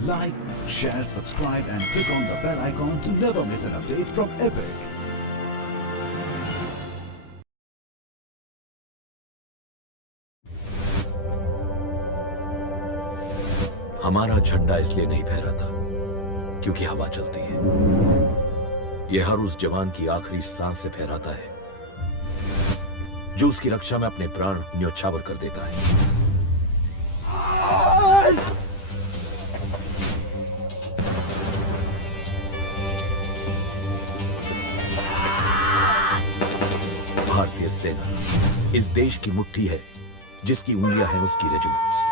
Like, share, subscribe and click on the bell icon to never miss an update from Epic. हमारा झंडा इसलिए नहीं फहराता क्योंकि हवा चलती है। यह हर उस जवान की आखिरी सांस से फहराता है जो उसकी रक्षा में अपने प्राण न्योछावर कर देता है। भारतीय सेना इस देश की मुट्ठी है जिसकी उंगलियां हैं उसकी रेजिमेंट्स।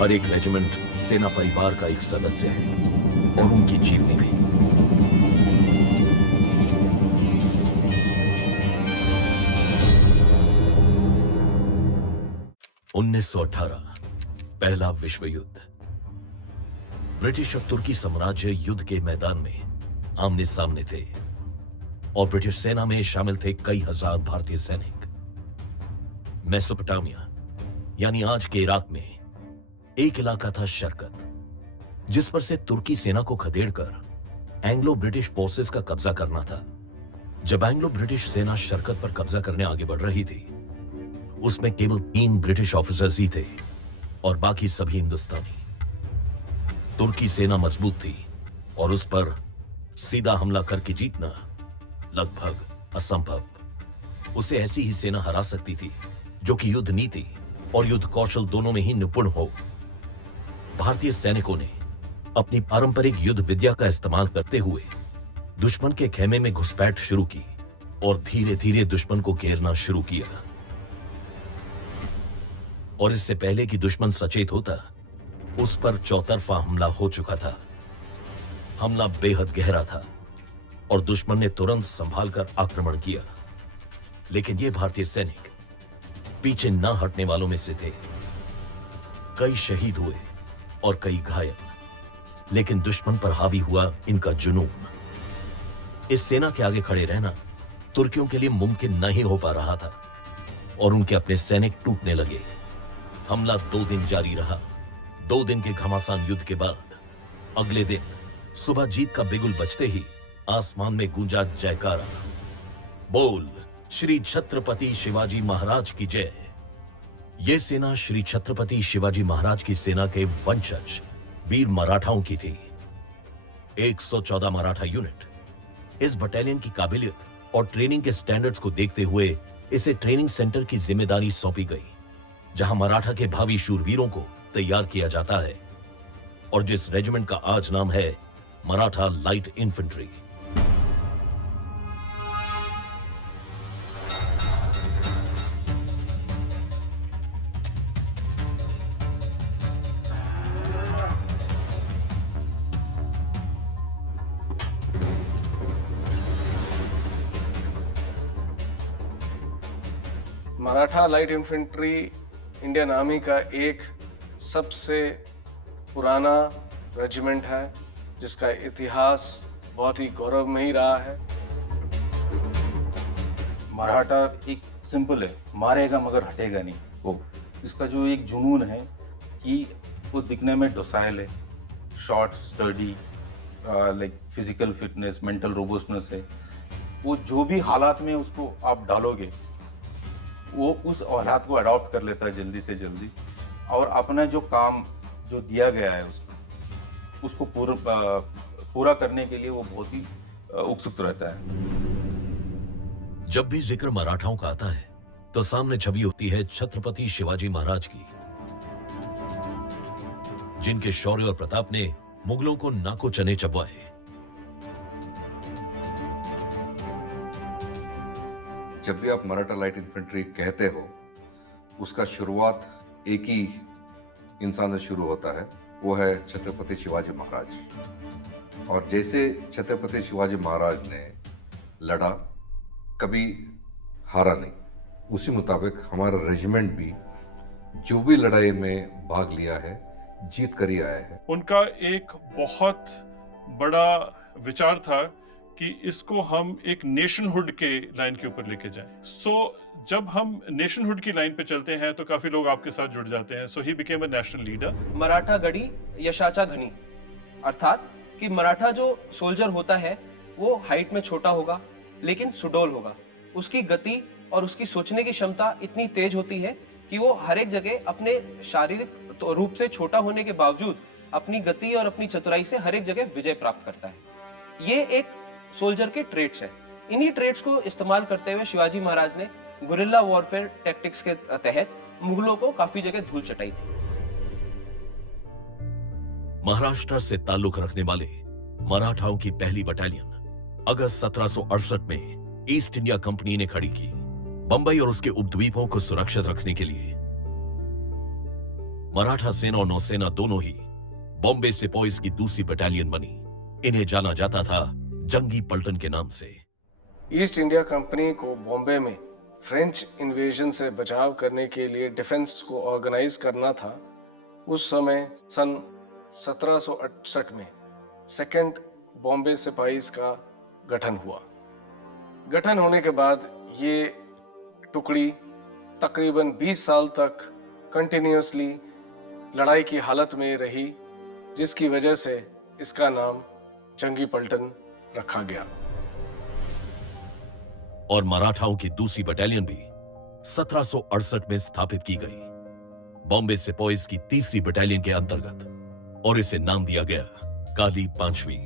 हर एक रेजिमेंट सेना परिवार का एक सदस्य है और उनकी जीवनी भी। (1918) पहला विश्व युद्ध। ब्रिटिश और तुर्की साम्राज्य युद्ध के मैदान में आमने सामने थे और ब्रिटिश सेना में शामिल थे कई हजार भारतीय सैनिक। मेसोपोटामिया यानी आज के इराक में एक इलाका था शरकत, जिस पर से तुर्की सेना को खदेड़कर एंग्लो ब्रिटिश फोर्सेस का कब्जा करना था। जब एंग्लो ब्रिटिश सेना शरकत पर कब्जा करने आगे बढ़ रही थी, उसमें केवल 3 ब्रिटिश ऑफिसर्स ही थे और बाकी सभी हिंदुस्तानी। तुर्की सेना मजबूत थी और उस पर सीधा हमला करके जीतना लगभग असंभव। उसे ऐसी ही सेना हरा सकती थी जो कि युद्ध नीति और युद्ध कौशल दोनों में ही निपुण हो। भारतीय सैनिकों ने अपनी पारंपरिक युद्ध विद्या का इस्तेमाल करते हुए दुश्मन के खेमे में घुसपैठ शुरू की और धीरे धीरे दुश्मन को घेरना शुरू किया। और इससे पहले कि दुश्मन सचेत होता, उस पर चौतरफा हमला हो चुका था। हमला बेहद गहरा था और दुश्मन ने तुरंत संभालकर आक्रमण किया। लेकिन ये भारतीय सैनिक पीछे न हटने वालों में से थे। कई शहीद हुए और कई घायल, लेकिन दुश्मन पर हावी हुआ इनका जुनून। इस सेना के आगे खड़े रहना तुर्कियों के लिए मुमकिन नहीं हो पा रहा था और उनके अपने सैनिक टूटने लगे। हमला 2 दिन जारी रहा। 2 दिन के घमासान युद्ध के बाद अगले दिन सुबह जीत का बिगुल बजते ही आसमान में गूंजा जयकारा, बोल श्री छत्रपति शिवाजी महाराज की जय। यह सेना श्री छत्रपति शिवाजी महाराज की सेना के वंशज वीर मराठाओं की थी। 114 मराठा यूनिट। इस बटालियन की काबिलियत और ट्रेनिंग के स्टैंडर्ड्स को देखते हुए इसे ट्रेनिंग सेंटर की जिम्मेदारी सौंपी गई, जहां मराठा के भावी शूरवीरों को तैयार किया जाता है और जिस रेजिमेंट का आज नाम है Maratha light infantry. Maratha light infantry Indian army का एक सबसे पुराना रेजिमेंट है, जिसका इतिहास बहुत ही गौरवमयी रहा है। मराठा एक सिंपल है, मारेगा मगर हटेगा नहीं। वो इसका जो एक जुनून है कि वो दिखने में डोसाइल है, short study, like physical fitness, mental robustness है। वो जो भी हालात में उसको आप डालोगे, वो उस हालात को अडॉप्ट कर लेता है जल्दी से जल्दी, और अपना जो काम जो दिया गया है उसको पूरा करने के लिए वो बहुत ही उत्सुक रहता है। जब भी जिक्र मराठाओं का आता है तो सामने छवि होती है छत्रपति शिवाजी महाराज की, जिनके शौर्य और प्रताप ने मुगलों को नाको चने चबवाए। जब भी आप मराठा लाइट इन्फेंट्री कहते हो, उसका शुरुआत एक ही इंसान से शुरू होता है, वो है छत्रपति शिवाजी महाराज। और जैसे छत्रपति शिवाजी महाराज ने लड़ा, कभी हारा नहीं, उसी मुताबिक हमारा रेजिमेंट भी जो भी लड़ाई में भाग लिया है, जीत कर ही आया है। उनका एक बहुत बड़ा विचार था कि इसको हम एक नेशनहुड के लाइन के ऊपर लेके जाएं। सो जब हम नेशनहुड की लाइन पे चलते हैं तो काफी लोग आपके साथ जुड़ जाते हैं। So he became a national leader. Maratha गढ़ी यशाचा घनी, अर्थात कि मराठा जो सोल्जर होता है वो हाइट में छोटा होगा लेकिन सुडौल होगा। उसकी गति और उसकी सोचने की क्षमता इतनी तेज होती है कि वो हर एक जगह अपने शारीरिक रूप से छोटा होने के बावजूद अपनी गति और अपनी चतुराई से हर एक जगह विजय प्राप्त करता है। ये एक सोल्जर के ट्रेट्स हैं। इन्हीं ट्रेट्स को इस्तेमाल करते हुए शिवाजी महाराज ने गुरिल्ला वॉरफेयर टैक्टिक्स के तहत मुगलों को काफी जगह धूल चटाई थी। महाराष्ट्र से ताल्लुक रखने वाले मराठाओं की पहली बटालियन अगस्त 1768 में ईस्ट इंडिया कंपनी ने खड़ी की। बंबई और उसके उपद्वीपों को सुरक्षित रखने के लिए मराठा सेना और नौसेना दोनों ही बॉम्बे सेपॉइज की दूसरी बटालियन बनी। इन्हें जाना जाता था जंगी पलटन के नाम से। ईस्ट इंडिया कंपनी को बॉम्बे में फ्रेंच इन्वेजन से बचाव करने के लिए डिफेंस को ऑर्गेनाइज करना था। उस समय सन 1768 में सेकेंड बॉम्बे सिपाहीज का गठन हुआ। गठन होने के बाद ये टुकड़ी तकरीबन 20 साल तक कंटिन्यूअसली लड़ाई की हालत में रही, जिसकी वजह से इसका नाम जंगी पलटन रखा गया। और मराठाओं की दूसरी बटालियन भी 1768 में स्थापित की गई बॉम्बे सेपॉइज की तीसरी बटालियन के अंतर्गत, और इसे नाम दिया गया काली पांचवी।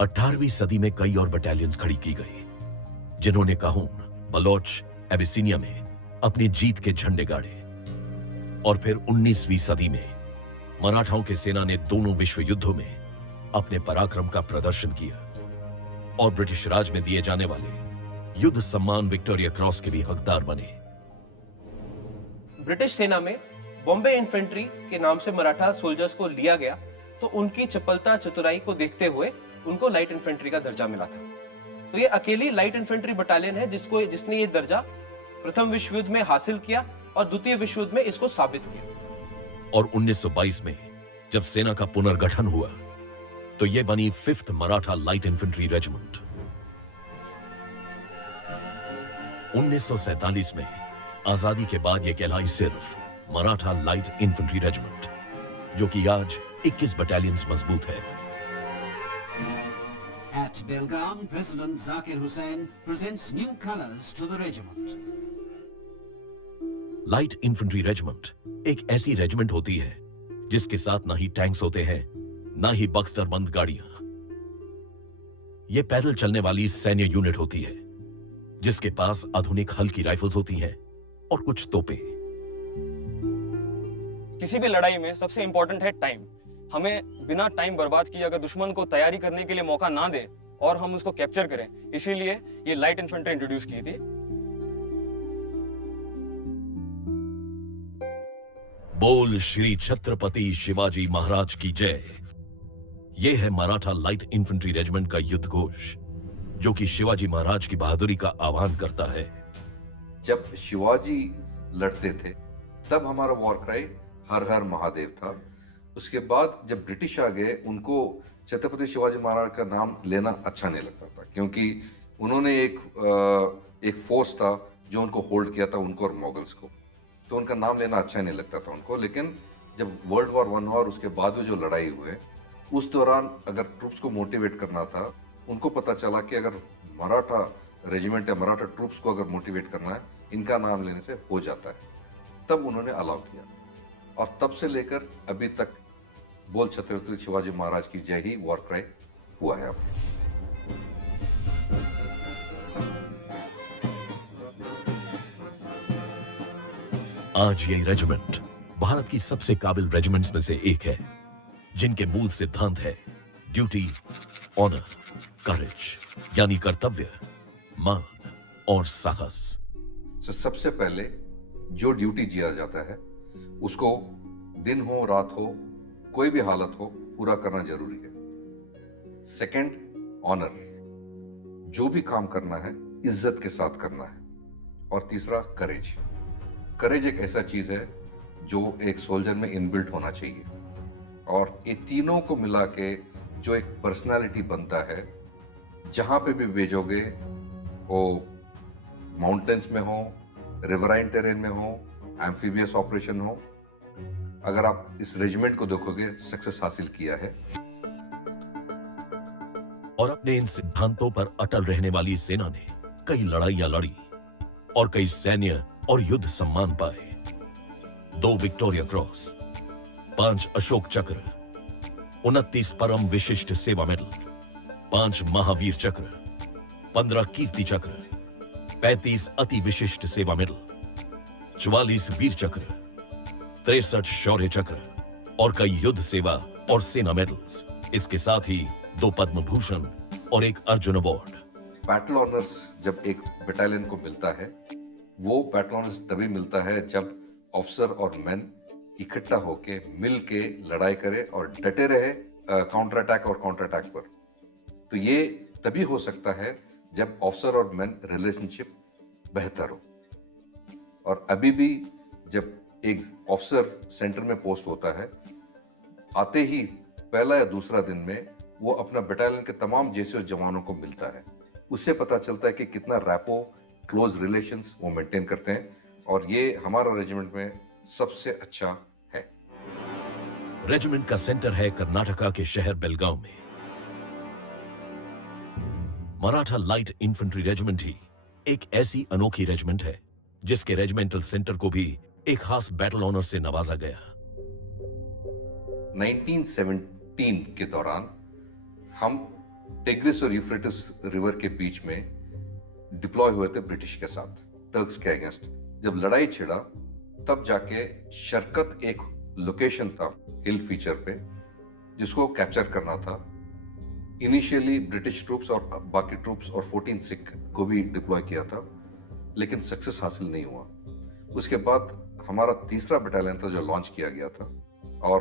18वीं सदी में कई और बटालियंस खड़ी की गई जिन्होंने काहून, बलोच, एबिसिनिया में अपनी जीत के झंडे गाड़े। और फिर 19वीं सदी में मराठाओं के सेना ने दोनों विश्व युद्धों में अपने पराक्रम का प्रदर्शन किया और ब्रिटिश राज में दिए जाने वाले युद्ध सम्मान विक्टोरिया क्रॉस के भी हकदार बने। ब्रिटिश सेना में बॉम्बे इन्फेंट्री के नाम से मराठा सोल्जर्स को लिया गया, तो उनकी चपलता चतुराई को देखते हुए उनको लाइट इन्फेंट्री का दर्जा मिला था। तो ये अकेली लाइट इन्फेंट्री बटालियन है जिसने ये दर्जा प्रथम विश्व युद्ध में हासिल किया और द्वितीय विश्व युद्ध में इसको साबित किया। और 1922 में जब सेना का पुनर्गठन हुआ तो यह बनी 5th Maratha light infantry regiment. 1947 में आजादी के बाद यह कहलाई सिर्फ मराठा लाइट इन्फेंट्री रेजिमेंट, जो कि आज 21 बटालियंस मजबूत है। At Belgaum, President Zakir Hussain presents new colors to the regiment. Light infantry regiment एक ऐसी रेजिमेंट होती है जिसके साथ ना ही टैंक्स होते हैं, ना ही बख्तरबंद गाड़ियां। यह पैदल चलने वाली सैन्य यूनिट होती है जिसके पास आधुनिक हल्की राइफल्स होती हैं और कुछ तोपें। किसी भी लड़ाई में सबसे इंपॉर्टेंट है टाइम। हमें बिना टाइम बर्बाद किए अगर दुश्मन को तैयारी करने के लिए मौका ना दे और हम उसको कैप्चर करें, इसीलिए ये लाइट इन्फेंट्री इंट्रोड्यूस की थी। बोल श्री छत्रपति शिवाजी महाराज की जय। यह है मराठा लाइट इन्फेंट्री रेजिमेंट का युद्ध घोष, जो कि शिवाजी महाराज की बहादुरी का आह्वान करता है। जब शिवाजी लड़ते थे तब हमारा वॉर क्राई हर हर महादेव था। उसके बाद जब ब्रिटिश आ गए, उनको छत्रपति शिवाजी महाराज का नाम लेना अच्छा नहीं लगता था, क्योंकि उन्होंने एक फोर्स था जो उनको होल्ड किया था, उनको और मुगल्स को, तो उनका नाम लेना अच्छा नहीं लगता था उनको। लेकिन जब वर्ल्ड वॉर 1 हुआ और उसके बाद जो लड़ाई हुए, उस दौरान अगर ट्रूप्स को मोटिवेट करना था, उनको पता चला कि अगर मराठा रेजिमेंट या मराठा ट्रूप्स को अगर मोटिवेट करना है, इनका नाम लेने से हो जाता है। तब उन्होंने अलाउ किया और तब से लेकर अभी तक बोल छत्रपति शिवाजी महाराज की जय ही वॉर क्राई हुआ है। आज यह रेजिमेंट भारत की सबसे काबिल रेजिमेंट्स में से एक है, जिनके मूल सिद्धांत है ड्यूटी, ऑनर, करेज यानी कर्तव्य, मान और साहस। सबसे पहले जो ड्यूटी जिया जाता है उसको दिन हो रात हो कोई भी हालत हो पूरा करना जरूरी है। सेकंड, ऑनर, जो भी काम करना है इज्जत के साथ करना है। और तीसरा, करेज। करेज एक ऐसा चीज है जो एक सोल्जर में इनबिल्ट होना चाहिए, और ये तीनों को मिला के जो एक पर्सनालिटी बनता है, जहां पे भी भेजोगे, वो माउंटेन्स में हो, रिवराइन टेरेन में हो, एम्फीबियस ऑपरेशन हो, अगर आप इस रेजिमेंट को देखोगे सक्सेस हासिल किया है। और अपने इन सिद्धांतों पर अटल रहने वाली सेना ने कई लड़ाइयां लड़ी और कई सैन्य और युद्ध सम्मान पाए। 2 विक्टोरिया क्रॉस, 5 अशोक चक्र, 29 परम विशिष्ट सेवा मेडल, 5 महावीर चक्र, 15 कीर्ति चक्र, 35 अति विशिष्ट सेवा मेडल, 44 वीर चक्र, 63 शौर्य चक्र और कई युद्ध सेवा और सेना मेडल्स। इसके साथ ही 2 पद्म भूषण और 1 अर्जुन अवार्ड। बैटल ऑनर्स जब एक बटालियन को मिलता है, वो बैटल ऑनर्स तभी मिलता है जब ऑफिसर और मैन इकट्ठा होके मिल के लड़ाई करे और डटे रहे काउंटर अटैक और काउंटर अटैक पर। तो ये तभी हो सकता है जब ऑफिसर और मैन रिलेशनशिप बेहतर हो। और अभी भी जब एक ऑफिसर सेंटर में पोस्ट होता है, आते ही पहला या दूसरा दिन में वो अपना बटालियन के तमाम जेसीओ जवानों को मिलता है। उससे पता चलता है कि कितना रैपो, क्लोज रिलेशंस वो मेंटेन करते हैं, और ये हमारा रेजिमेंट में सबसे अच्छा है। रेजिमेंट का सेंटर है कर्नाटका के शहर बेलगांव में। मराठा लाइट इन्फेंट्री रेजिमेंट ही एक ऐसी अनोखी रेजिमेंट है जिसके रेजिमेंटल सेंटर को भी एक खास बैटल ऑनर से नवाजा गया। 1917 के दौरान हम टिग्रिस और यूफ्रेटिस रिवर के बीच में डिप्लॉय हुए थे ब्रिटिश के साथ, टर्क्स के अगेंस्ट। जब लड़ाई छिड़ा तब जाके शरकत एक लोकेशन था हिल फीचर पे, जिसको कैप्चर करना था। इनिशियली ब्रिटिश ट्रूप्स और बाकी ट्रूप्स और 14 सिख को भी डिप्लॉय किया था, लेकिन सक्सेस हासिल नहीं हुआ। उसके बाद हमारा तीसरा बटालियन था जो लॉन्च किया गया था, और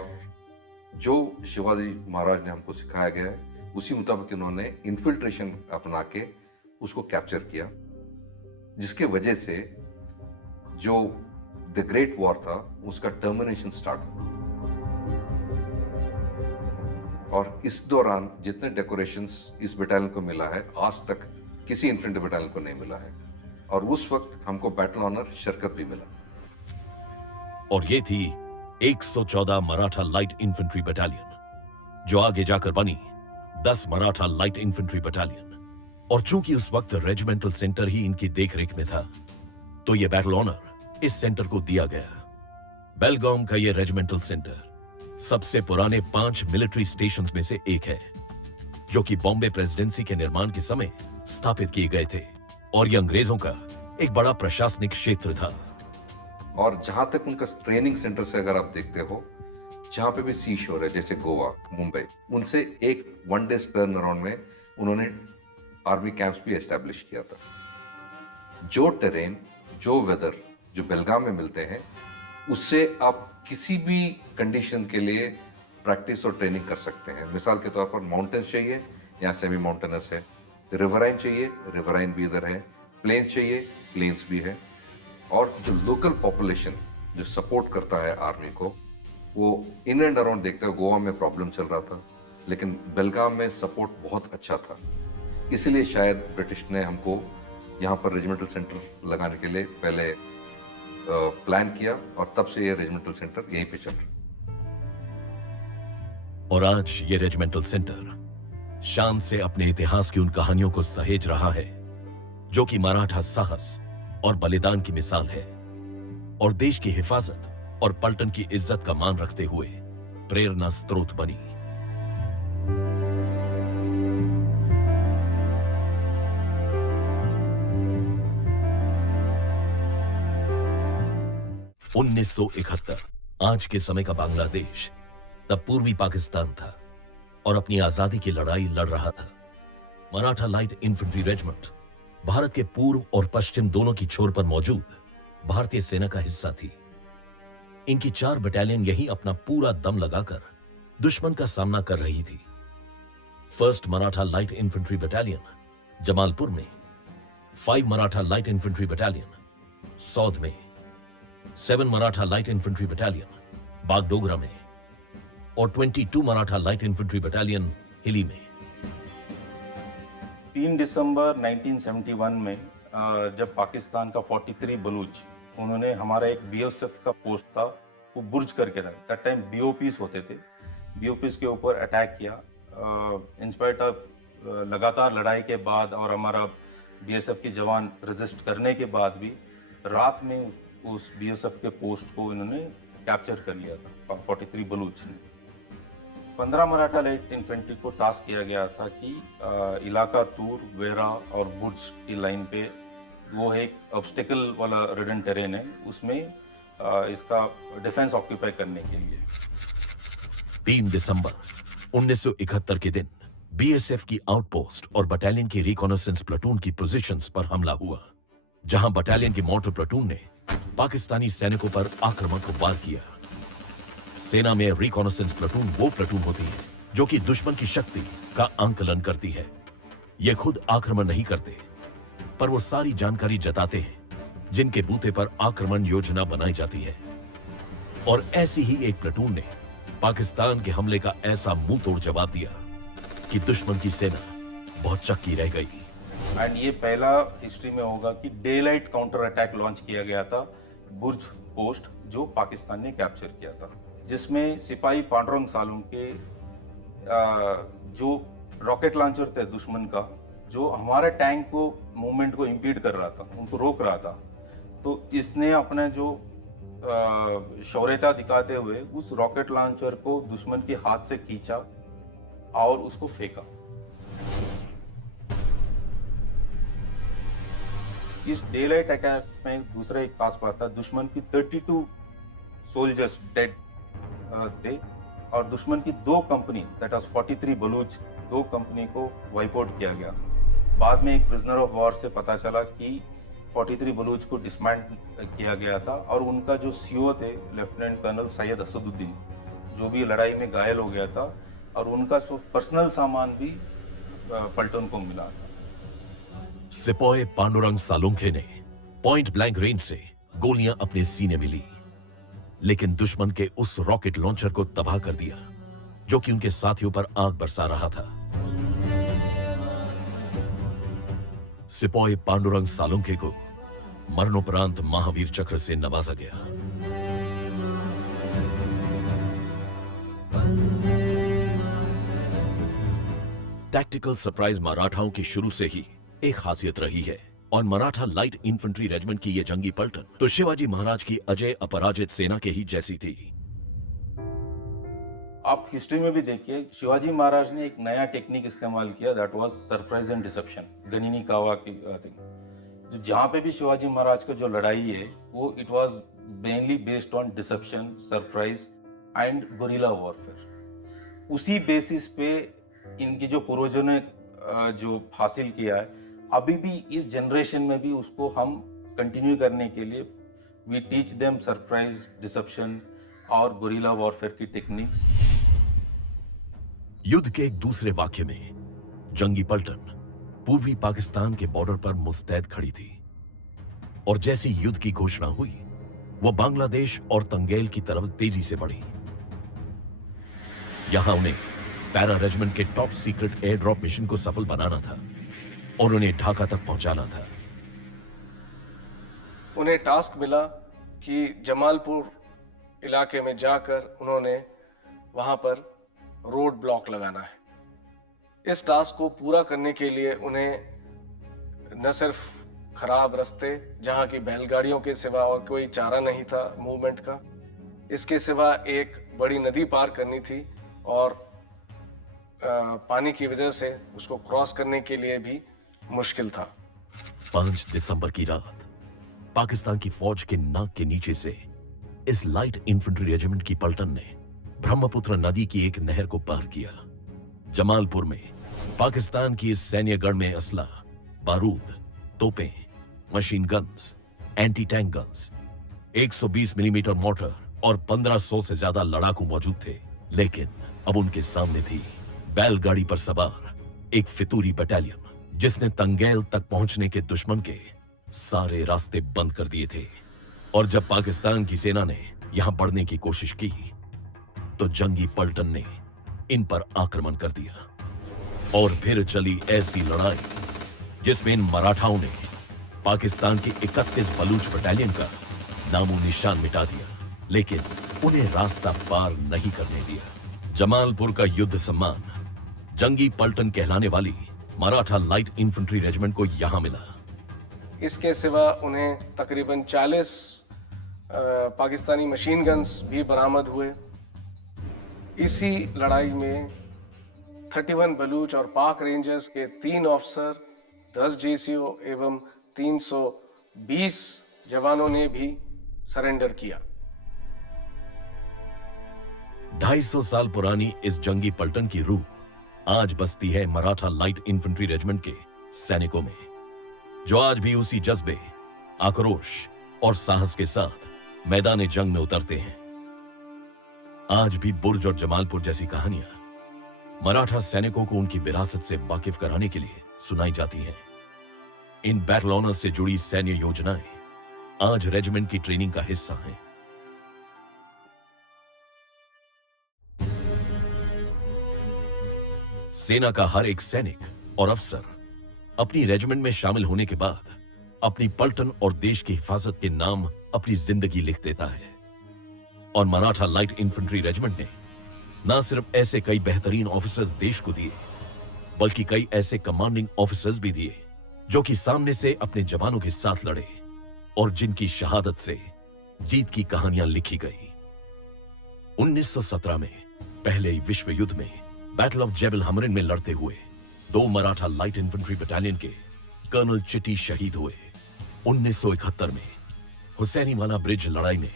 जो शिवाजी महाराज ने हमको सिखाया गया है उसी मुताबिक इन्होंने इन्फिल्ट्रेशन अपना के उसको कैप्चर किया, जिसके वजह से जो द ग्रेट वॉर था उसका टर्मिनेशन स्टार्ट हुआ। और इस दौरान जितने डेकोरेशंस इस बटालियन को मिला है, आज तक किसी इन्फेंट्री बटालियन को नहीं मिला है। और उस वक्त हमको बैटल ऑनर शरकत भी मिला। और ये थी 114 मराठा लाइट इन्फेंट्री बटालियन, जो आगे जाकर बनी 10 मराठा लाइट इन्फेंट्री बटालियन। और चूंकि उस वक्त रेजिमेंटल सेंटर ही इनकी देखरेख में था, तो ये बैटल ऑनर इस सेंटर को दिया गया। बेलगाम का ये रेजिमेंटल सेंटर सबसे पुराने 5 मिलिट्री स्टेशंस में से एक है, जो कि बॉम्बे प्रेसिडेंसी के निर्माण के समय स्थापित किए गए थे, और ये अंग्रेजों का एक बड़ा प्रशासनिक क्षेत्र था। और जहां तक उनका ट्रेनिंग सेंटर से अगर आप देखते हो, जहां पे भी सी शोर है, जैसे गोवा, मुंबई, उनसे एक 1 डे टर्न अराउंड में उन्होंने आर्मी कैंप्स भी एस्टेब्लिश किया था। जो टेरेन, जो वेदर जो बेलगाम में मिलते हैं, उससे आप किसी भी कंडीशन के लिए प्रैक्टिस और ट्रेनिंग कर सकते हैं। मिसाल के तौर पर माउंटेन्स चाहिए, यहाँ सेमी माउंटेनस है। रिवराइन चाहिए, रिवराइन भी इधर है। प्लेन्स चाहिए, प्लेन्स भी है। और जो लोकल पॉपुलेशन जो सपोर्ट करता है आर्मी को, वो इन एंड अराउंड देखते हैं। गोवा में प्रॉब्लम चल रहा था, लेकिन बेलगाम में सपोर्ट बहुत अच्छा था। इसलिए शायद ब्रिटिश ने हमको यहाँ पर रेजिमेंटल सेंटर लगाने के लिए पहले प्लान किया, और तब से ये रेजिमेंटल सेंटर यहीं पे चल रहा। और आज ये रेजिमेंटल सेंटर शान से अपने इतिहास की उन कहानियों को सहेज रहा है, जो कि मराठा साहस और बलिदान की मिसाल है, और देश की हिफाजत और पलटन की इज्जत का मान रखते हुए प्रेरणा स्रोत बनी। (1971) आज के समय का बांग्लादेश तब पूर्वी पाकिस्तान था और अपनी आजादी की लड़ाई लड़ रहा था। Maratha light infantry regiment Bharat के पूर्व और पश्चिम दोनों की छोर पर मौजूद भारतीय सेना का हिस्सा थी। इनकी 4 बटालियन यही अपना पूरा दम लगाकर दुश्मन का सामना कर रही थी। 1st Maratha light infantry battalion Jamalpur में, 5 Maratha light infantry battalion Saud में, 7 Maratha light infantry battalion Bagdogra में, और 22 मराठा लाइट इन्फेंट्री बटालियन हिली में। 3 दिसंबर 1971 में जब पाकिस्तान का 43 बलूच, उन्होंने हमारा एक बीएसएफ का पोस्ट था, वो बुर्ज करके था, दैट टाइम बीओपीस होते थे, बीओपीस के ऊपर अटैक किया। इंस्पाइट ऑफ लगातार लड़ाई के बाद और हमारा बीएसएफ के जवान रेजिस्ट करने के बाद भी रात में उस बीएसएफ के पोस्ट को इन्होंने कैप्चर कर लिया था 43 बलूच ने। 15 मराठा लाइट इन्फेंट्री को टास्क किया गया था कि इलाका तूर, वेरा और बुर्ज की लाइन पे, वो एक ऑब्स्टिकल वाला रिडन टेरेन है, उसमें इसका डिफेंस ऑक्यूपाई करने के लिए। 3 दिसंबर 1971 के दिन बीएसएफ की आउटपोस्ट और बटालियन की रिकॉनेसेंस प्लाटून की पोजीशंस पर हमला हुआ, जहां बटालियन की मोटर प्लाटून ने पाकिस्तानी सैनिकों पर आक्रामक वार किया। सेना में रिकॉनेसेंस प्लाटून वो प्लाटून होती है जो कि दुश्मन की शक्ति का आंकलन करती है। ये खुद आक्रमण नहीं करते, पर वो सारी जानकारी जताते हैं जिनके बूते पर आक्रमण योजना बनाई जाती है। और ऐसी ही एक प्लाटून ने पाकिस्तान के हमले का ऐसा मुंह तोड़ जवाब दिया कि दुश्मन की सेना बहुत चक्की रह गई। एंड ये पहला हिस्ट्री में होगा कि day light counter attack launch किया गया था बुर्ज पोस्ट, जो पाकिस्तान ने कैप्चर किया था, जिसमें सिपाही पांडुरंग सालुंके जो रॉकेट लॉन्चर थे दुश्मन का, जो हमारे टैंक को मूवमेंट को इंपीड कर रहा था, उनको रोक रहा था, तो इसने अपने जो शौर्यता दिखाते हुए उस रॉकेट लॉन्चर को दुश्मन के हाथ से खींचा और उसको फेंका। इस डे लाइट अटैक में दूसरा एक खास बात था, दुश्मन की 32 सोल्जर्स डेड थे और दुश्मन की 2 company, that was 43 Baloch, 2 company को वाइप आउट किया गया। बाद में एक प्रिजनर ऑफ वॉर से पता चला कि 43 बलूच को डिसमेंटल किया गया था और उनका जो सीओ थे लेफ्टिनेंट कर्नल सैयद असदुद्दीन, जो भी लड़ाई में घायल हो गया था, और उनका पर्सनल सामान भी पलटन को मिला था। सिपाही पांडुरंग सालुंखे ने पॉइंट ब्लैंक रेंज से गोलियां अपने सीने में ली, लेकिन दुश्मन के उस रॉकेट लॉन्चर को तबाह कर दिया जो कि उनके साथियों पर आग बरसा रहा था। सिपाही पांडुरंग सालुंखे को मरणोपरांत महावीर चक्र से नवाजा गया। टैक्टिकल सरप्राइज मराठाओं की शुरू से ही एक खासियत रही है, और मराठा लाइट इन्फेंट्री रेजिमेंट की यह जंगी पलटन तो शिवाजी महाराज की अजय अपराजित सेना के ही जैसी थी। आप हिस्ट्री में भी देखिए, शिवाजी महाराज ने एक नया टेक्निक इस्तेमाल किया, that was surprise and deception, गनिनी कावा की थिंग। जो जहां पे भी शिवाजी महाराज का जो लड़ाई है, वो it was mainly based on deception, surprise and guerrilla warfare. उसी बेसिस पे इनकी जो पूर्वजों ने जो हासिल किया है, अभी भी इस जनरेशन में भी उसको हम कंटिन्यू करने के लिए we teach them surprise, deception और गुरिल्ला वॉरफेयर की टेक्निक्स। युद्ध के एक दूसरे वाक्य में जंगी पलटन पूर्वी पाकिस्तान के बॉर्डर पर मुस्तैद खड़ी थी, और जैसे युद्ध की घोषणा हुई, वो बांग्लादेश और तंगेल की तरफ तेजी से बढ़ी। यहां उन्हें पैरा रेजिमेंट के top secret air drop mission को सफल बनाना था और उन्हें ढाका तक पहुंचाना था। उन्हें टास्क मिला कि जमालपुर इलाके में जाकर उन्होंने वहां पर रोड ब्लॉक लगाना है। इस टास्क को पूरा करने के लिए उन्हें न सिर्फ खराब रास्ते, जहां की बैलगाड़ियों के सिवा और कोई चारा नहीं था मूवमेंट का, इसके सिवा एक बड़ी नदी पार करनी थी, और पानी की वजह से उसको क्रॉस करने के लिए भी मुश्किल था। 5 दिसंबर की रात पाकिस्तान की फौज के नाक के नीचे से इस लाइट इन्फेंट्री रेजिमेंट की पलटन ने ब्रह्मपुत्र नदी की एक नहर को पार किया। जमालपुर में पाकिस्तान की इस सैन्य गढ़ में असला, बारूद, तोपें, machine guns, anti tank guns, 120 millimetre mortar और 1500 से ज्यादा लड़ाकू मौजूद थे। लेकिन अब उनके सामने थी बैलगाड़ी पर सवार एक फितूरी बटालियन, जिसने तंगेल तक पहुंचने के दुश्मन के सारे रास्ते बंद कर दिए थे। और जब पाकिस्तान की सेना ने यहां बढ़ने की कोशिश की, तो जंगी पलटन ने इन पर आक्रमण कर दिया। और फिर चली ऐसी लड़ाई जिसमें इन मराठाओं ने पाकिस्तान के 31 बलूच बटालियन का नामो निशान मिटा दिया, लेकिन उन्हें रास्ता पार नहीं करने दिया। जमालपुर का युद्ध सम्मान जंगी पलटन कहलाने वाली मराठा लाइट इन्फेंट्री रेजिमेंट को यहां मिला। इसके सिवा उन्हें तकरीबन 40 पाकिस्तानी मशीन गन्स भी बरामद हुए। इसी लड़ाई में 31 बलूच और पाक रेंजर्स के 3 ऑफिसर, 10 जेसीओ एवं 320 जवानों ने भी सरेंडर किया। 250 साल पुरानी इस जंगी पलटन की रूह आज बसती है मराठा लाइट इन्फेंट्री रेजिमेंट के सैनिकों में, जो आज भी उसी जज्बे, आक्रोश और साहस के साथ मैदान जंग में उतरते हैं। आज भी बुर्ज और जमालपुर जैसी कहानियां मराठा सैनिकों को उनकी विरासत से वाकिफ कराने के लिए सुनाई जाती हैं। इन बैटल ऑनर्स से जुड़ी सैन्य योजनाएं आज रेजिमेंट की ट्रेनिंग का हिस्सा हैं। सेना का हर एक सैनिक और अफसर अपनी रेजिमेंट में शामिल होने के बाद अपनी पलटन और देश की हिफाजत के नाम अपनी जिंदगी लिख देता है। और मराठा लाइट इन्फेंट्री रेजिमेंट ने न सिर्फ ऐसे कई बेहतरीन ऑफिसर्स देश को दिए, बल्कि कई ऐसे कमांडिंग ऑफिसर्स भी दिए जो कि सामने से अपने जवानों के साथ लड़े और जिनकी शहादत से जीत की कहानियां लिखी गई। 1917 में पहले विश्व युद्ध में बैटल ऑफ जेबल हमरिन में लड़ते हुए 2 मराठा लाइट इन्फेंट्री बटालियन के कर्नल चिटी शहीद हुए। 1971 में हुसैनीवाला ब्रिज लड़ाई में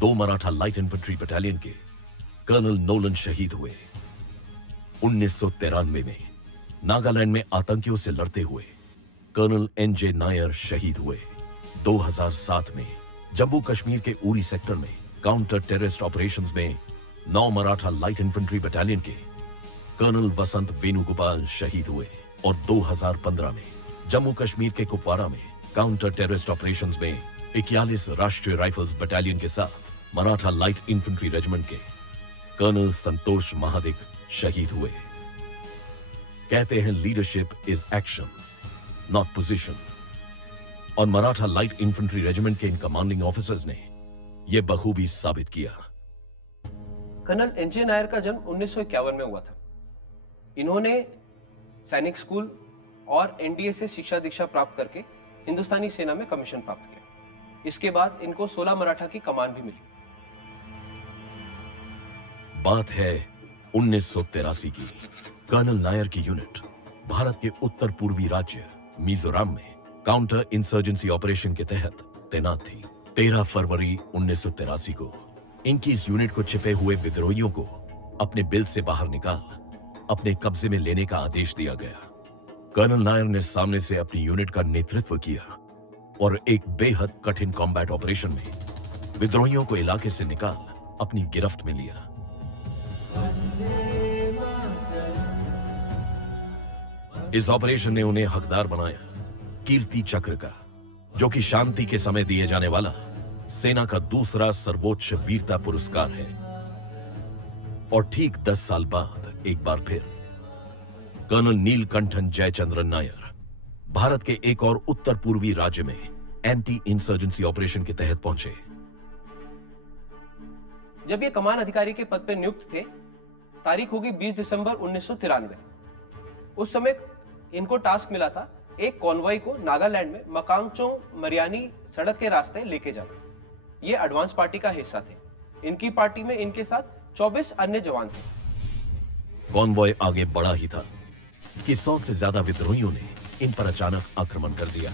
2 मराठा लाइट इन्फेंट्री बटालियन के कर्नल नोलन शहीद हुए। 1993 में नागालैंड में आतंकियों से लड़ते हुए कर्नल एनजे नायर शहीद हुए। 2007 में जम्मू कश्मीर के उरी सेक्टर में काउंटर टेररिस्ट ऑपरेशंस में 9 मराठा लाइट इन्फेंट्री बटालियन के कर्नल वसंत वेणुगोपाल शहीद हुए। और 2015 में जम्मू कश्मीर के कुपवारा में काउंटर टेररिस्ट ऑपरेशंस में 41 राष्ट्रीय राइफल्स बटालियन के साथ मराठा लाइट इन्फेंट्री रेजिमेंट के कर्नल संतोष महादिक शहीद हुए। कहते हैं leadership is action not position, और मराठा लाइट इन्फेंट्री रेजिमेंट के इन कमांडिंग ऑफिसर्स ने यह बखूबी साबित किया। कर्नल एनजे नायर का जन्म 1951 में हुआ था। इन्होंने सैनिक स्कूल और एनडीए से शिक्षा दीक्षा प्राप्त करके हिंदुस्तानी सेना में कमीशन प्राप्त किया। इसके बाद इनको 16 मराठा की कमान भी मिली। बात है 1983 की। कर्नल नायर की यूनिट भारत के उत्तर पूर्वी राज्य मिजोरम में काउंटर इंसर्जेंसी ऑपरेशन के तहत तैनात थी। 13 फरवरी 1983 को इनकी इस यूनिट को छिपे हुए विद्रोहियों को अपने बिल से बाहर निकाल अपने कब्जे में लेने का आदेश दिया गया। कर्नल नायर ने सामने से अपनी यूनिट का नेतृत्व किया और एक बेहद कठिन कॉम्बैट ऑपरेशन में विद्रोहियों को इलाके से निकाल अपनी गिरफ्त में लिया। इस ऑपरेशन ने उन्हें हकदार बनाया कीर्ति चक्र का, जो कि शांति के समय दिए जाने वाला सेना का दूसरा सर्वोच्च वीरता पुरस्कार है। और ठीक 10 साल बाद एक बार फिर कर्नल नीलकंठन जयचंद्रन नायर भारत के एक और उत्तर पूर्वी राज्य में एंटी इंसर्जेंसी ऑपरेशन के तहत पहुंचे। जब ये कमान अधिकारी के पद पर नियुक्त थे, तारीख होगी 20 दिसंबर 1993। उस समय इनको टास्क मिला था एक कॉन्वॉय को नागालैंड में मकांगचोंग मरियानी सड़क के रास्ते लेके जाना। ये एडवांस पार्टी का हिस्सा थे। इनकी पार्टी में इनके साथ 24 अन्य जवान थे। कॉन्वॉय आगे बढ़ा ही था कि 100 से ज्यादा विद्रोहियों ने इन पर अचानक आक्रमण कर दिया।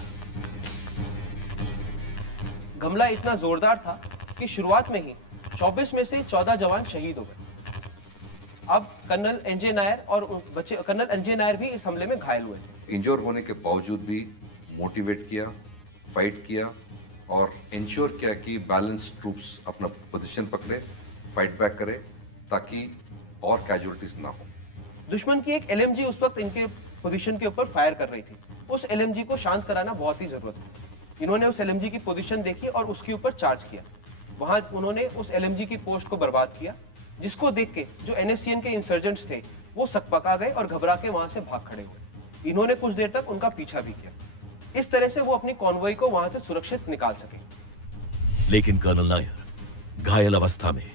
हमला इतना जोरदार था कि शुरुआत में ही 24 में से 14 जवान शहीद हो गए। अब कर्नल एनजे नायर और कर्नल एनजे नायर भी इस हमले में घायल हुए थे। इंजोर होने के बावजूद भी मोटिवेट किया, फाइट किया और इंश्योर किया कि बैलेंस ट्रूप्स अपना पोजीशन पकड़े, फाइट बैक करे ताकि और कैजुअलिटीज ना हो। दुश्मन की एक एलएमजी उस वक्त इनके पोजीशन के ऊपर फायर कर रही थी। उस एलएमजी को शांत कराना बहुत ही जरूरत थी। इन्होंने उस एलएमजी की पोजीशन देखी और उसके ऊपर चार्ज किया। वहां उन्होंने उस एलएमजी की पोस्ट को बर्बाद किया, जिसको देख के जो एनएससीएन के इंसर्जेंट्स थे वो सकपका गए और घबरा के वहां से भाग खड़े हुए। इन्होंने कुछ देर तक उनका पीछा भी किया। इस तरह से वो अपनी कॉन्वॉय को वहां से सुरक्षित निकाल सके। लेकिन कर्नल नायर घायल अवस्था में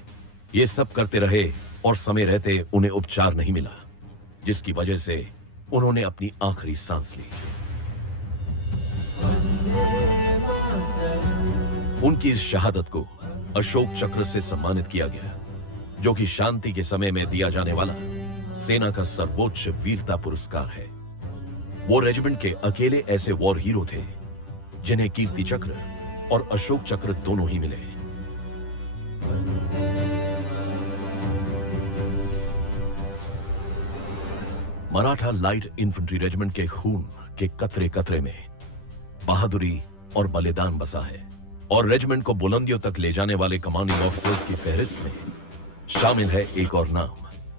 ये सब करते रहे और समय रहते उन्हें उपचार नहीं मिला, जिसकी वजह से उन्होंने अपनी आखिरी सांस ली। उनकी इस शहादत को अशोक चक्र से सम्मानित किया गया, जो कि शांति के समय में दिया जाने वाला सेना का सर्वोच्च वीरता पुरस्कार है। वो रेजिमेंट के अकेले ऐसे वॉर हीरो थे जिन्हें कीर्ति चक्र और अशोक चक्र दोनों ही मिले। मराठा लाइट इन्फेंट्री रेजिमेंट के खून के कतरे कतरे में बहादुरी और बलिदान बसा है, और रेजिमेंट को बुलंदियों तक ले जाने वाले कमांडिंग ऑफिसर्स की फहरिस्त में शामिल है एक और नाम,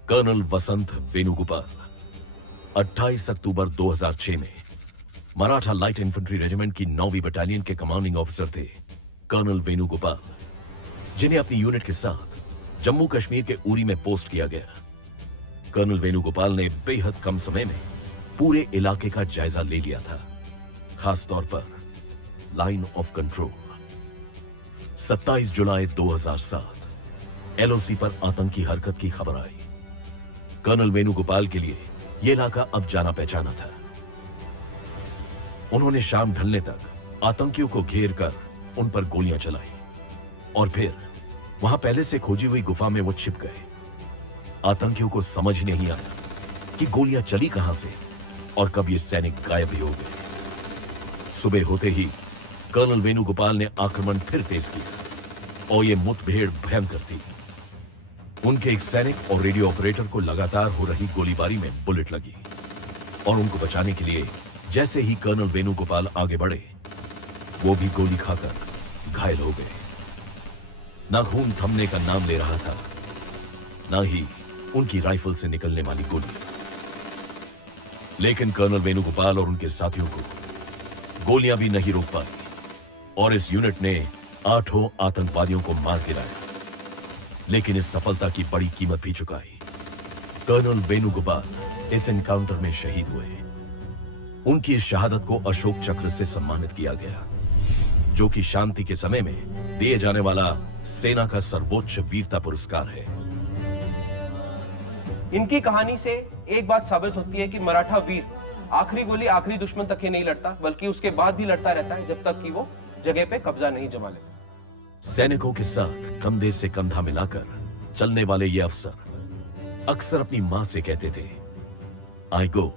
कर्नल वसंत वेणुगोपाल। 28 अक्टूबर 2006 में मराठा लाइट इन्फेंट्री रेजिमेंट की 9वीं बटालियन के कमांडिंग ऑफिसर थे कर्नल वेणुगोपाल, जिन्हें अपनी यूनिट के साथ जम्मू कश्मीर के उरी में पोस्ट किया गया। कर्नल वेणुगोपाल ने बेहद कम समय में पूरे इलाके का जायजा ले लिया था, खास तौर पर line of control. 27 July 2007 LOC पर आतंकी हरकत की खबर आई। कर्नल वेणुगोपाल के लिए यह इलाका अब जाना पहचाना था। उन्होंने शाम ढलने तक आतंकियों को घेर कर उन पर गोलियां चलाई और फिर वहां पहले से खोजी हुई गुफा में वो छिप गए। आतंकियों को समझ ही नहीं आया कि गोलियां चली कहां से और कब ये सैनिक गायब ही हो गए। सुबह होते ही कर्नल वेणुगोपाल ने आक्रमण फिर तेज किया और यह मुठभेड़ भयंकर थी। उनके एक सैनिक और रेडियो ऑपरेटर को लगातार हो रही गोलीबारी में बुलेट लगी और उनको बचाने के लिए जैसे ही कर्नल वेणुगोपाल आगे बढ़े, वो भी गोली खाकर घायल हो गए। ना खून थमने का नाम ले रहा था, ना ही उनकी राइफल से निकलने वाली गोली। लेकिन कर्नल वेणुगोपाल और उनके साथियों को गोलियां भी नहीं रोक पाई और इस यूनिट ने 8 आतंकवादियों को मार गिराया। लेकिन इस सफलता की बड़ी कीमत भी चुकाई। कर्नल वेणुगोपाल इस एनकाउंटर में शहीद हुए। उनकी इस शहादत को अशोक चक्र से सम्मानित किया गया, जो कि शांति के समय में दिए जाने वाला सेना का सर्वोच्च वीरता पुरस्कार है। इनकी कहानी से एक बात साबित होती है कि मराठा वीर आखिरी गोली आखिरी दुश्मन तक ही नहीं लड़ता, बल्कि उसके बाद भी लड़ता रहता है जब तक कि वो जगह पे कब्जा नहीं जमा लेता। सैनिकों के साथ कंधे से कंधा मिलाकर चलने वाले ये अफसर अक्सर अपनी मां से कहते थे, आई गो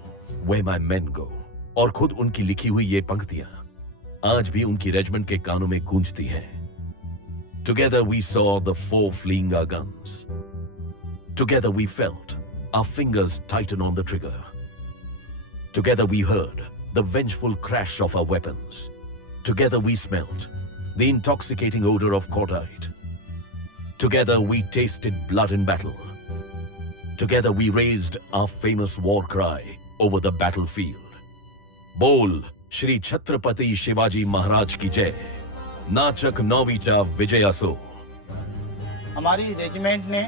where my men go, और खुद उनकी लिखी हुई ये पंक्तियां आज भी उनकी रेजिमेंट के कानों में गूंजती हैं। Together we saw the foe fleeing our guns. Together we felt our fingers tighten on the trigger. Together we heard the vengeful crash of our weapons. Together we smelled the intoxicating odor of cordite. Together we tasted blood in battle. Together we raised our famous war cry over the battlefield. बोल श्री छत्रपति शिवाजी महाराज की जय, नाचक नौवीचा विजयासो। हमारी regiment ने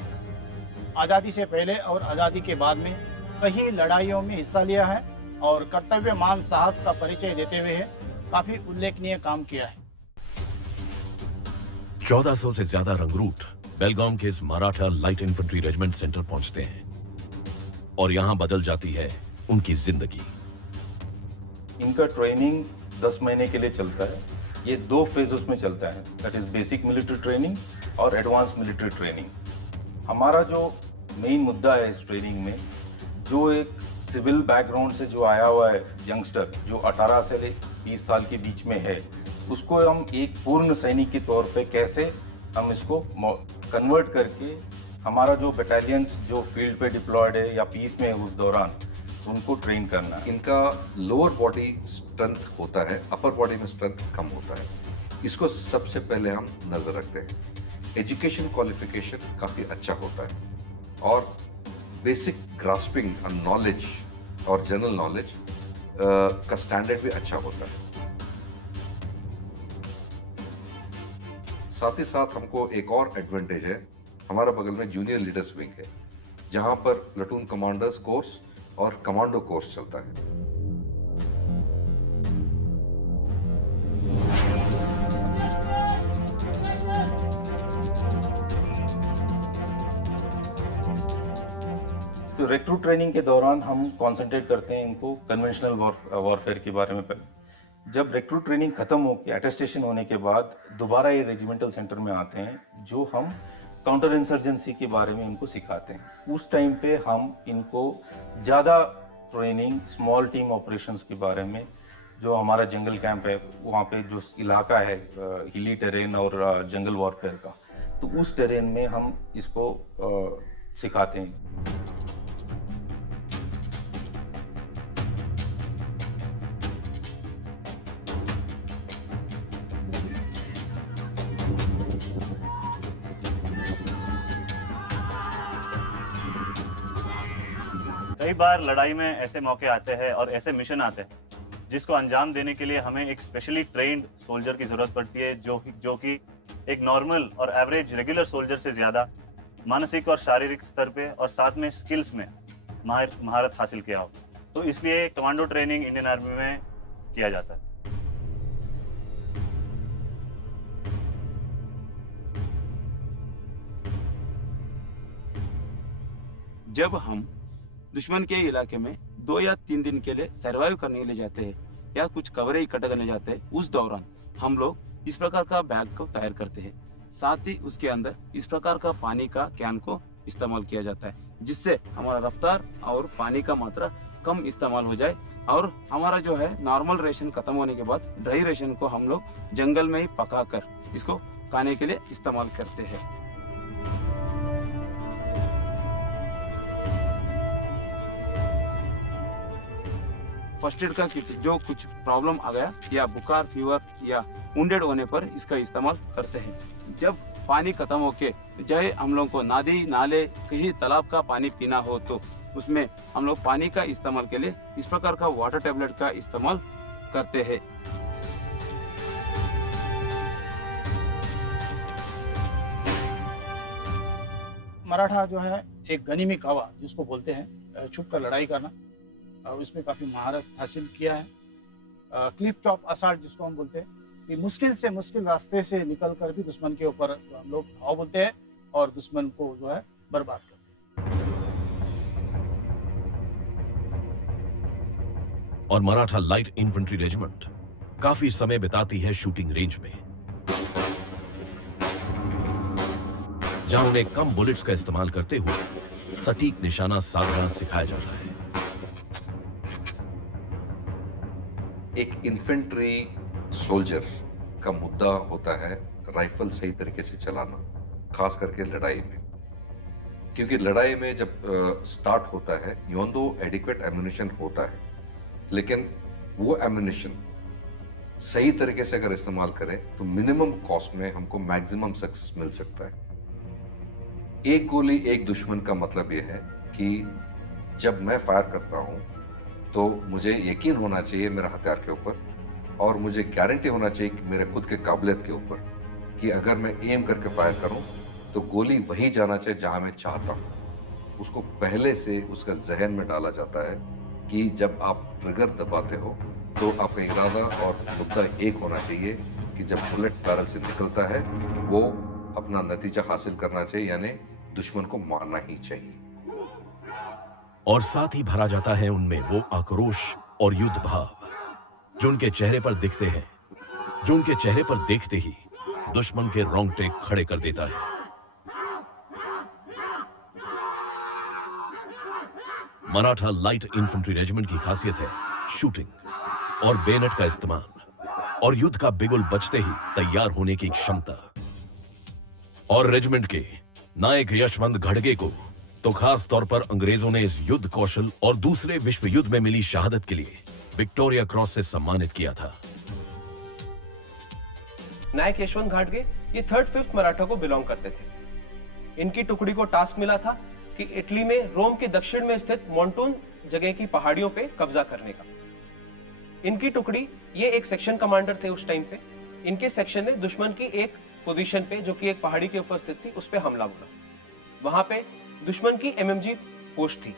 आज़ादी से पहले और आज़ादी के बाद में कई लड़ाइयों में हिस्सा लिया है और कर्तव्य मान साहस का परिचय देते हुए काफी उल्लेखनीय काम किया है। 1400 से ज्यादा रंगरूट बेलगाम के इस Maratha light infantry regiment centre पहुंचते हैं और यहां बदल जाती है उनकी जिंदगी। इनका ट्रेनिंग 10 महीने के लिए चलता है। ये 2 फेजेस में चलता है, that is basic military training और एडवांस मिलिट्री ट्रेनिंग। हमारा जो मेन मुद्दा है इस ट्रेनिंग में, जो एक सिविल बैकग्राउंड से जो आया हुआ है यंगस्टर, जो 18 से 20 साल के बीच में है, उसको हम एक पूर्ण सैनिक के तौर पे कैसे हम इसको कन्वर्ट करके हमारा जो बटालियंस जो फील्ड पे डिप्लॉयड है या पीस में है उस दौरान उनको ट्रेन करना। इनका लोअर बॉडी स्ट्रेंथ होता है, अपर बॉडी में स्ट्रेंथ कम होता है। इसको सबसे पहले हम नजर रखते हैं। एजुकेशन क्वालिफिकेशन काफ़ी अच्छा होता है और बेसिक ग्रास्पिंग नॉलेज और जनरल नॉलेज का स्टैंडर्ड भी अच्छा होता है। साथ ही साथ हमको एक और एडवांटेज है, हमारा बगल में जूनियर लीडर्स विंग है, जहां पर प्लेटून कमांडर्स कोर्स और कमांडो कोर्स चलता है। तो रिक्रूट ट्रेनिंग के दौरान हम कंसंट्रेट करते हैं इनको कन्वेंशनल वॉरफेयर के बारे में। पहले जब रिक्रूट ट्रेनिंग खत्म होकर अटेस्टेशन होने के बाद दोबारा ये रेजिमेंटल सेंटर में आते हैं, जो हम काउंटर इंसर्जेंसी के बारे में इनको सिखाते हैं। उस टाइम पे हम इनको ज़्यादा ट्रेनिंग स्मॉल टीम ऑपरेशंस के बारे में, जो हमारा जंगल कैंप है वहाँ पे जो इलाका है हिली टेरेन और जंगल वॉरफेयर का, तो उस टेरेन में हम इसको सिखाते हैं। कई बार लड़ाई में ऐसे मौके आते हैं और ऐसे मिशन आते हैं जिसको अंजाम देने के लिए हमें एक स्पेशली ट्रेन्ड सोल्जर की जरूरत पड़ती है, जो कि एक नॉर्मल और एवरेज रेगुलर सोल्जर से ज्यादा मानसिक और शारीरिक स्तर पे और साथ में स्किल्स में महारत हासिल किया हो। तो इसलिए कमांडो ट्रेनिंग इंडियन आर्मी में किया जाता है। जब हम दुश्मन के इलाके में 2 या 3 दिन के लिए सर्वाइव करने ले जाते हैं या कुछ कवरेज इकट्ठा करने जाते हैं, उस दौरान हम लोग इस प्रकार का बैग को तैयार करते हैं। साथ ही उसके अंदर इस प्रकार का पानी का कैन को इस्तेमाल किया जाता है, जिससे हमारा रफ्तार और पानी का मात्रा कम इस्तेमाल हो जाए और हमारा जो है नॉर्मल रेशन खत्म होने के बाद ड्राई रेशन को हम लोग जंगल में ही पकाकर इसको खाने के लिए इस्तेमाल करते हैं। फर्स्ट एड का किट जो कुछ प्रॉब्लम आ गया या बुखार, फीवर या वुंडेड होने पर इसका इस्तेमाल करते हैं। जब पानी खत्म होके चाहे हम लोग को नदी, नाले, कहीं तालाब का पानी पीना हो तो उसमें हम लोग पानी का इस्तेमाल के लिए इस प्रकार का वाटर टेबलेट का इस्तेमाल करते हैं। मराठा जो है एक गनीमी कावा जिसको बोलते हैं, छुप कर लड़ाई करना, और इसमें काफ़ी महारत हासिल किया है। क्लिप टॉप असाल्ट जिसको हम बोलते हैं, कि मुश्किल से मुश्किल रास्ते से निकल कर भी दुश्मन के ऊपर जो हम लोग धाव बोलते हैं और दुश्मन को जो है बर्बाद करते हैं। और मराठा लाइट इन्फेंट्री रेजिमेंट काफी समय बिताती है शूटिंग रेंज में, जहां उन्हें कम बुलेट्स का इस्तेमाल करते हुए सटीक निशाना साधना सिखाया जाता है। एक इन्फेंट्री सोल्जर का मुद्दा होता है राइफल सही तरीके से चलाना, खास करके लड़ाई में। क्योंकि लड़ाई में जब स्टार्ट होता है, इवन दो एडिक्वेट एम्यूनिशन होता है, लेकिन वो एम्यूनिशन सही तरीके से अगर इस्तेमाल करें तो मिनिमम कॉस्ट में हमको मैक्सिमम सक्सेस मिल सकता है। एक गोली एक दुश्मन का मतलब यह है कि जब मैं फायर करता हूं तो मुझे यकीन होना चाहिए मेरे हथियार के ऊपर, और मुझे गारंटी होना चाहिए कि मेरे खुद के काबिलियत के ऊपर, कि अगर मैं एम करके फायर करूं तो गोली वही जाना चाहिए जहां मैं चाहता हूं। उसको पहले से उसका जहन में डाला जाता है कि जब आप ट्रिगर दबाते हो तो आपका इरादा और मुद्दा एक होना चाहिए कि जब बुलेट बैरल से निकलता है वो अपना नतीजा हासिल करना चाहिए, यानी दुश्मन को मारना ही चाहिए। और साथ ही भरा जाता है उनमें वो आक्रोश और युद्ध भाव जो उनके चेहरे पर दिखते हैं, जो उनके चेहरे पर देखते ही दुश्मन के रोंगटे खड़े कर देता है। मराठा लाइट इन्फेंट्री रेजिमेंट की खासियत है शूटिंग और बेनेट का इस्तेमाल और युद्ध का बिगुल बजते ही तैयार होने की क्षमता। और रेजिमेंट के नायक यशवंत घड़गे को तो खास तौर पर अंग्रेजों ने इस युद्ध कौशल और दूसरे विश्व युद्ध में मिली शहादत के लिए विक्टोरिया क्रॉस से सम्मानित किया था। नायक यशवंत घाटगे ये 3rd 5th मराठा को बिलोंग करते थे। इनकी टुकड़ी को टास्क मिला था कि इटली में रोम के दक्षिण में स्थित मोंटून जगह की पहाड़ियों पे कब्जा करने का। इनकी टुकड़ी, ये एक सेक्शन कमांडर थे उस टाइम पे। इनके सेक्शन ने दुश्मन की एक पोजीशन पे, जो कि एक पहाड़ी के ऊपर स्थित थी, उस पे हमला बोला। वहां पे दुश्मन की एमएमजी पोस्ट थी।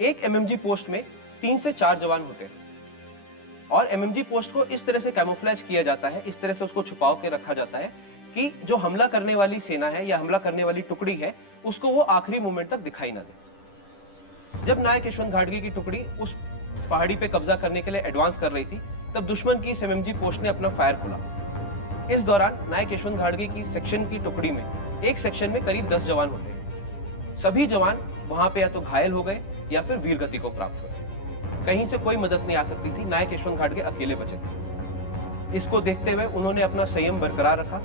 एक एमएमजी पोस्ट में 3 से 4 जवान होते हैं और एमएमजी पोस्ट को इस तरह से कैमोफ्लेज किया जाता है, इस तरह से उसको छुपाव के रखा जाता है कि जो हमला करने वाली सेना है या हमला करने वाली टुकड़ी है उसको वो आखिरी मोमेंट तक दिखाई ना दे। जब नायक यशवंत घाटगे की टुकड़ी उस पहाड़ी पे कब्जा करने के लिए एडवांस कर रही थी, तब दुश्मन की इस एमएमजी पोस्ट ने अपना फायर खोला। इस दौरान नायक यशवंत घाटगे की सेक्शन की टुकड़ी में एक सेक्शन में करीब 10 जवान होते हैं। सभी जवान वहां पे या तो घायल हो गए या फिर वीर गति को प्राप्त हुए। कहीं से कोई मदद नहीं आ सकती थी, नायक यशवंत घाटगे अकेले बचे थे। इसको देखते हुए उन्होंने अपना संयम बरकरार रखा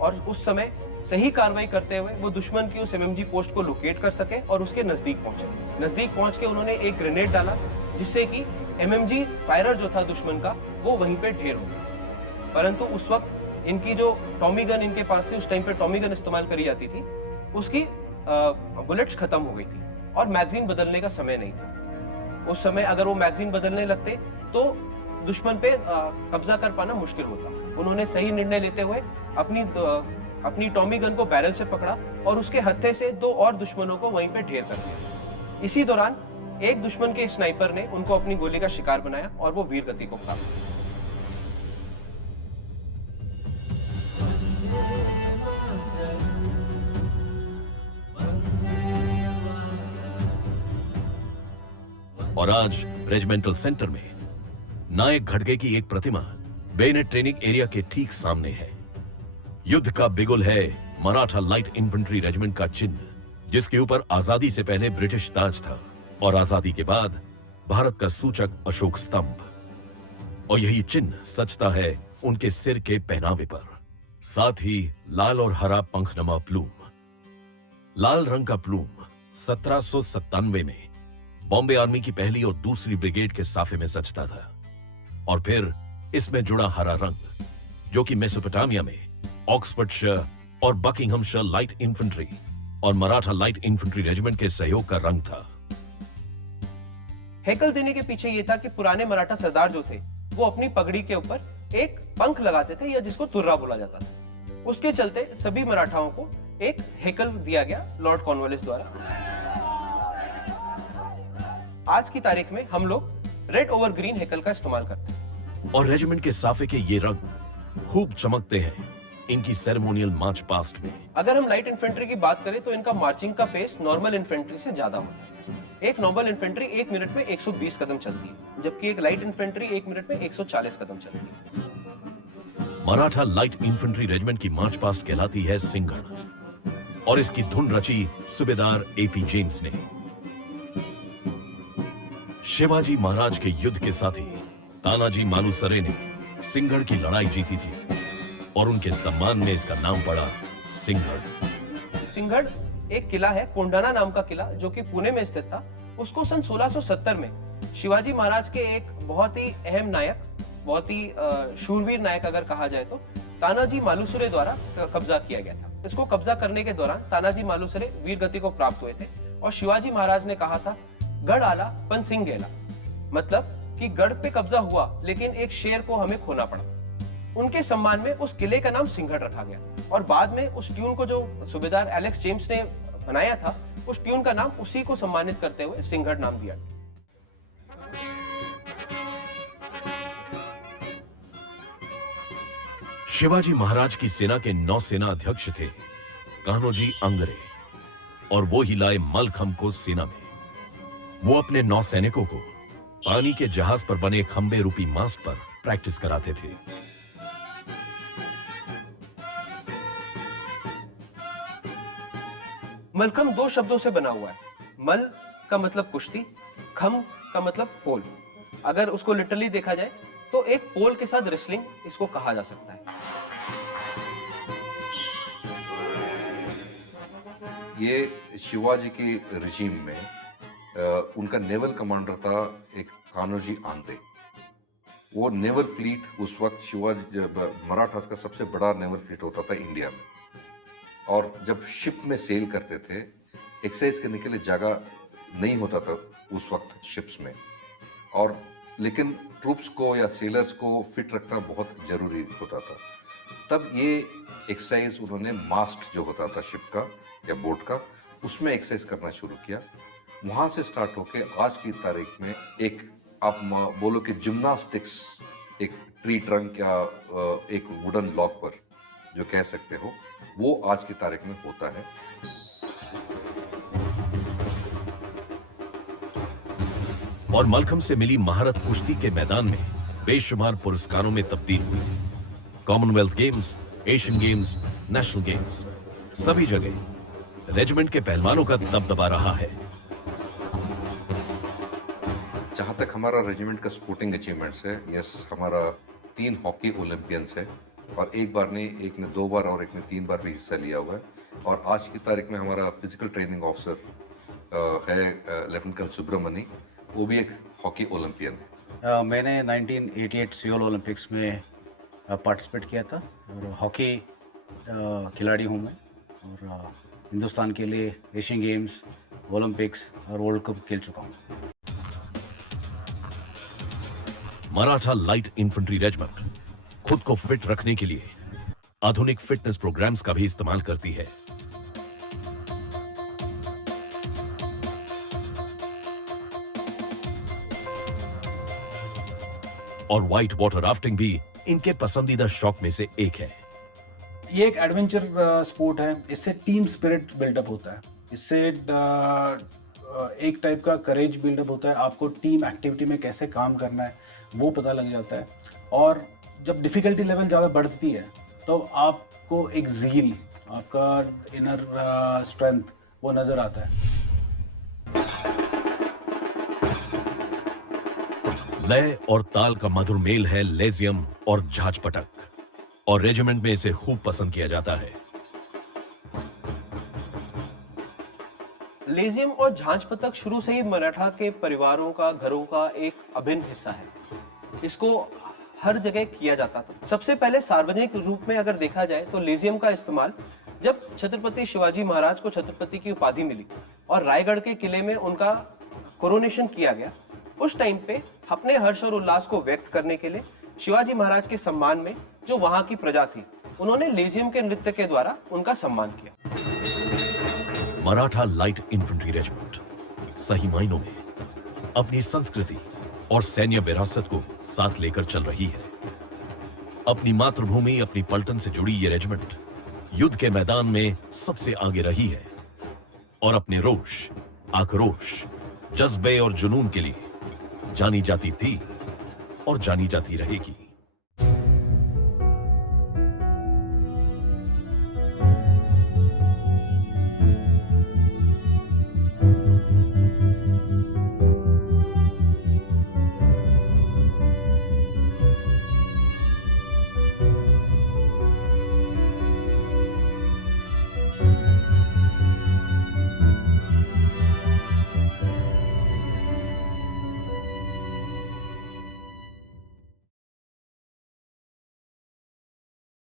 और उस समय सही कार्रवाई करते हुए वो दुश्मन की उस एमएमजी पोस्ट को लोकेट कर सके और उसके नजदीक पहुंचे। नजदीक पहुंच के उन्होंने एक ग्रेनेड डाला जिससे कि एमएमजी फायरर जो था दुश्मन का वो वहीं पे ढेर हो गया। परंतु उस वक्त इनकी जो टॉमी गन इनके पास थी, उस टाइम पे टॉमी गन इस्तेमाल करी जाती थी, उसकी बुलेट्स खत्म हो गई थी और मैगजीन बदलने का समय नहीं था। उस समय अगर वो मैगजीन बदलने लगते तो दुश्मन पे कब्जा कर पाना मुश्किल होता। उन्होंने सही निर्णय लेते हुए अपनी टॉमी गन को बैरल से पकड़ा और उसके हत्थे से 2 और दुश्मनों को वहीं पे ढेर कर दिया। इसी दौरान एक दुश्मन के स्नाइपर ने उनको अपनी गोली का शिकार बनाया और वो वीर गति को प्राप्त हुआ। और आज रेजिमेंटल सेंटर में नायक घाटगे की एक प्रतिमा बेनेट ट्रेनिंग एरिया के ठीक सामने है। युद्ध का बिगुल है मराठा लाइट इन्फेंट्री रेजिमेंट का चिन्ह, जिसके ऊपर आजादी से पहले ब्रिटिश ताज था और आजादी के बाद भारत का सूचक अशोक स्तंभ। और यही चिन्ह सचता है उनके सिर के पहनावे पर। साथ ही लाल और हरा पंखनुमा प्लूम। लाल रंग का प्लूम 1797 में बॉम्बे आर्मी की पहली और दूसरी ब्रिगेड के साफे में सचता था और फिर इसमें जुड़ा हरा रंग जो कि मेसोपोटामिया में ऑक्सफोर्डशायर और बकिंघमशायर लाइट इन्फेंट्री और मराठा लाइट इन्फेंट्री रेजिमेंट के सहयोग का रंग था। हैकल देने के पीछे यह था कि पुराने मराठा सरदार जो थे वो अपनी पगड़ी के ऊपर एक पंख लगाते थे या जिसको तुर्रा बोला जाता था। उसके चलते सभी मराठाओं को एक हैकल दिया गया लॉर्ड कॉर्नवालिस द्वारा। आज की तारीख में हम लोग रेड ओवर ग्रीन हैकल का इस्तेमाल करते हैं। और रेजिमेंट के साफे के ये रंग खूब चमकते हैं इनकी सेरेमोनियल मार्च पास्ट में। अगर हम लाइट इन्फेंट्री की बात करें तो इनका मार्चिंग का पेस नॉर्मल इन्फेंट्री से ज्यादा होता है। एक नॉर्मल इन्फेंट्री 1 मिनट में 120 कदम चलती है, जबकि एक लाइट इन्फेंट्री 1 मिनट में 140 कदम चलती है। मराठा लाइट इन्फेंट्री रेजिमेंट की मार्च पास्ट कहलाती है सिंघड़ और इसकी धुन रची सूबेदार एपी जेम्स ने। शिवाजी महाराज के युद्ध के साथी तानाजी मालुसरे ने सिंघड़ की लड़ाई जीती थी और उनके सम्मान में इसका नाम पड़ा सिंघड़। सिंघड़ एक किला है, कोंडाना नाम का किला, जो कि पुणे में स्थित था। उसको सन 1670 में शिवाजी महाराज के एक बहुत ही अहम नायक, बहुत ही शूरवीर नायक अगर कहा जाए तो, तानाजी मालुसरे द्वारा कब्जा किया गया था। इसको कब्जा करने के दौरान तानाजी मालुसरे वीर गति को प्राप्त हुए थे और शिवाजी महाराज ने कहा था गढ़ आला पन सिंह गेला, मतलब कि गढ़ पे कब्जा हुआ लेकिन एक शेर को हमें खोना पड़ा। उनके सम्मान में उस किले का नाम सिंघड़ रखा गया और बाद में उस ट्यून को जो सूबेदार एलेक्स जेम्स ने बनाया था, उस ट्यून का नाम उसी को सम्मानित करते हुए सिंघड़ नाम दिया। शिवाजी महाराज की सेना के नौसेना अध्यक्ष थे कान्होजी आंग्रे और वो ही लाए मलखंभ को सेना में। वो अपने नौसैनिकों को पानी के जहाज पर बने खंबे रूपी मास्ट पर प्रैक्टिस कराते थे। मलखंभ 2 शब्दों से बना हुआ है। मल का मतलब कुश्ती, खंभ का मतलब पोल। अगर उसको लिटरली देखा जाए तो एक पोल के साथ रेसलिंग इसको कहा जा सकता है। ये शिवाजी के रिजीम में उनका नेवल कमांडर था एक कान्होजी आंग्रे। वो नेवल फ्लीट उस वक्त शिवाजी मराठास का सबसे बड़ा नेवल फ्लीट होता था इंडिया में। और जब शिप में सेल करते थे, एक्सरसाइज करने के लिए जगह नहीं होता था उस वक्त शिप्स में, और लेकिन ट्रूप्स को या सेलर्स को फिट रखना बहुत जरूरी होता था। तब ये एक्सरसाइज उन्होंने मास्ट जो होता था शिप का या बोट का, उसमें एक्सरसाइज करना शुरू किया। वहाँ से स्टार्ट होके आज की तारीख में एक आप बोलो कि जिम्नास्टिक्स एक ट्री ट्रंक या एक वुडन लॉक पर जो कह सकते हो, वो आज की तारीख में होता है। और मलखम से मिली महारत कुश्ती के मैदान में बेशुमार पुरस्कारों में तब्दील हुई। Commonwealth games, Asian games, national games, सभी जगह रेजिमेंट के पहलवानों का दबदबा रहा है। जहाँ तक हमारा रेजिमेंट का स्पोर्टिंग अचीवमेंट्स है, यस, हमारा 3 हॉकी ओलंपियंस है और एक बार नहीं, एक ने 2 बार और एक ने 3 बार भी हिस्सा लिया हुआ है। और आज की तारीख में हमारा फिजिकल ट्रेनिंग ऑफिसर है लेफ्टिनेंट कर्नल सुब्रमणी, वो भी एक हॉकी ओलंपियन है। मैंने 1988 सियोल ओलंपिक्स में पार्टिसिपेट किया था और हॉकी खिलाड़ी हूँ मैं, और हिंदुस्तान के लिए एशियन गेम्स, ओलंपिक्स और वर्ल्ड कप खेल चुका हूँ। मराठा लाइट इन्फेंट्री रेजिमेंट खुद को फिट रखने के लिए आधुनिक फिटनेस प्रोग्राम्स का भी इस्तेमाल करती है। और व्हाइट वाटर राफ्टिंग भी इनके पसंदीदा शौक में से एक है। ये एक एडवेंचर स्पोर्ट है, इससे टीम स्पिरिट बिल्डअप होता है, इससे एक टाइप का करेज बिल्डअप होता है, आपको टीम एक्टिविटी में कैसे काम करना है वो पता लग जाता है। और जब डिफिकल्टी लेवल ज़्यादा बढ़ती है तो आपको एक ज़ील, आपका इनर स्ट्रेंथ वो नज़र आता है। लय और ताल का मधुर मेल है लेजियम और झांझ पटक, और रेजिमेंट में इसे खूब पसंद किया जाता है। लेजियम और झांझ पतक शुरू से ही मराठा के परिवारों का, घरों का एक अभिन्न हिस्सा है। इसको हर जगह किया जाता था। सबसे पहले सार्वजनिक रूप में अगर देखा जाए तो लेजियम का इस्तेमाल जब छत्रपति शिवाजी महाराज को छत्रपति की उपाधि मिली और रायगढ़ के किले में उनका कोरोनेशन किया गया, उस टाइम पे अपने हर्ष और उल्लास को व्यक्त करने के लिए शिवाजी महाराज के सम्मान में जो वहां की प्रजा थी, उन्होंने लेजियम के नृत्य के द्वारा उनका सम्मान किया। मराठा लाइट इन्फेंट्री रेजिमेंट सही मायनों में अपनी संस्कृति और सैन्य विरासत को साथ लेकर चल रही है। अपनी मातृभूमि, अपनी पलटन से जुड़ी ये रेजिमेंट युद्ध के मैदान में सबसे आगे रही है और अपने रोष, आक्रोश, जज्बे और जुनून के लिए जानी जाती थी और जानी जाती रहेगी।